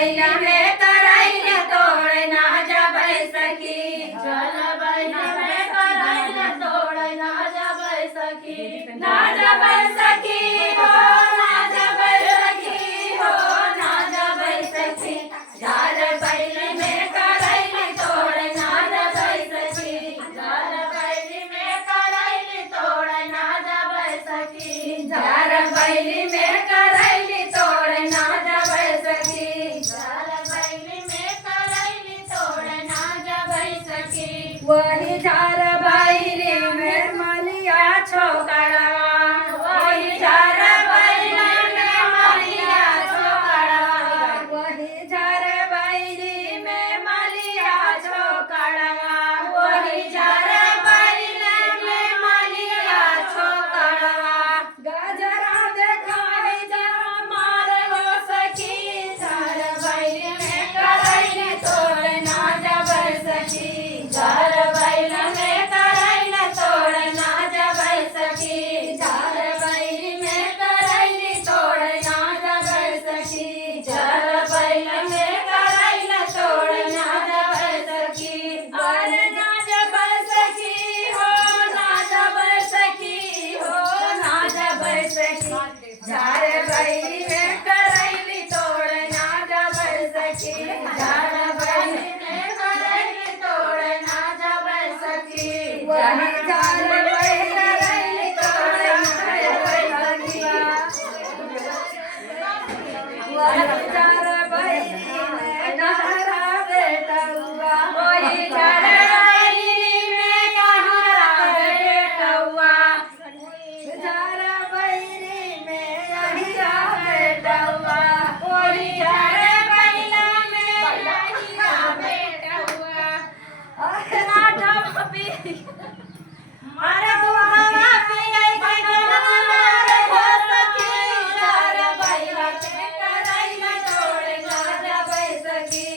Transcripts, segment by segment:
बैली में करैली तोड़ ना जबै सखी झार बैली में करैली तोड़ ना जबै सखी ना जबै सखी हो ना जबै सखी हो ना जबै सखी झार बैली में करैली तोड़ ना जबै सखी झार बैली में करैली तोड़ ना जबै सखी झार बैली में करैली तोड़ ना जबै सखी झार बैली में करैली तोड़ ना जबै सखी वही झार बैली में मलिया छोकड़वा वही झार बैली में मलिया छोकड़वा वही झार बैली में मलिया छोकड़वा वही झार बैली में मलिया छोकड़वा गजरा देखाई जा मार हो सखी झार बैली में करैली तोड़ ना जबै सखी झार बैली में करैली तोड़ ना जबै सखी झार बैली में करैली तोड़ ना जबै सखी झार बैली में करैली तोड़ ना जबै सखी अरे ना जबै सखी हो ना जबै सखी हो ना जबै सखी झार बैली में करैली तोड़ ना जबै सखी झार बैली में करैली तोड़ ना जबै सखी वही झार बैली करैली तोड़ ना जबै सखी वही झार बैली में कहरा बेटौआ वही झार बैली में कहरा बेटौआ झार बैली में अहिरा बेटौआ वही झार बैला में अहिरा बेटौआ अरे नाटा पपी मारे दुआवा पियै के गनमार हो सखी झार बैला के करैली तोड़ ना जबै सखी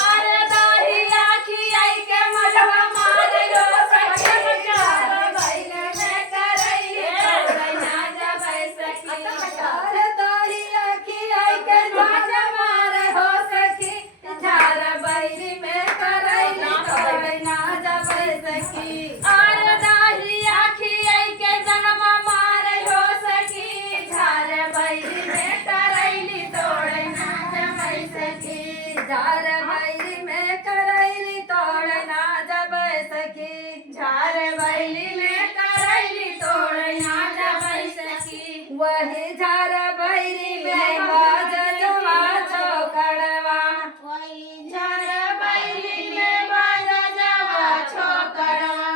अरे दहिया खियै के मलवा मार हो सखी झार बैला में करैली तोड़ ना जबै सखी अरे दहिया खियै के मलवा मार हो सखी झार बैली में करैली तोड़ ना जबै सखी अरे दहिया खियै के जनमा मार हो सखी झार बैली में करैली तोड़ ना जबै सखी झार बैली में करैली तोड़ ना जबै सखी झार बैली में करैली तोड़ ना जबै सखी वही झार बैली में बाजजवा छोकड़वा वही झार बैली में बाजजवा छोकड़वा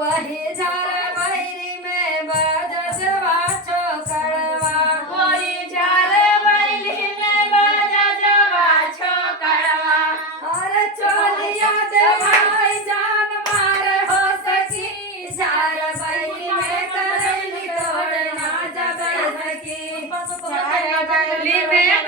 वही झार बैली में बाजजवा छोकड़वा वही झार बैली में बाजजवा छोकड़वा अरे चोलिया देवाई जान मार हो सखी झार बैली में करैली तोड़ ना जबै सखी झार बैली में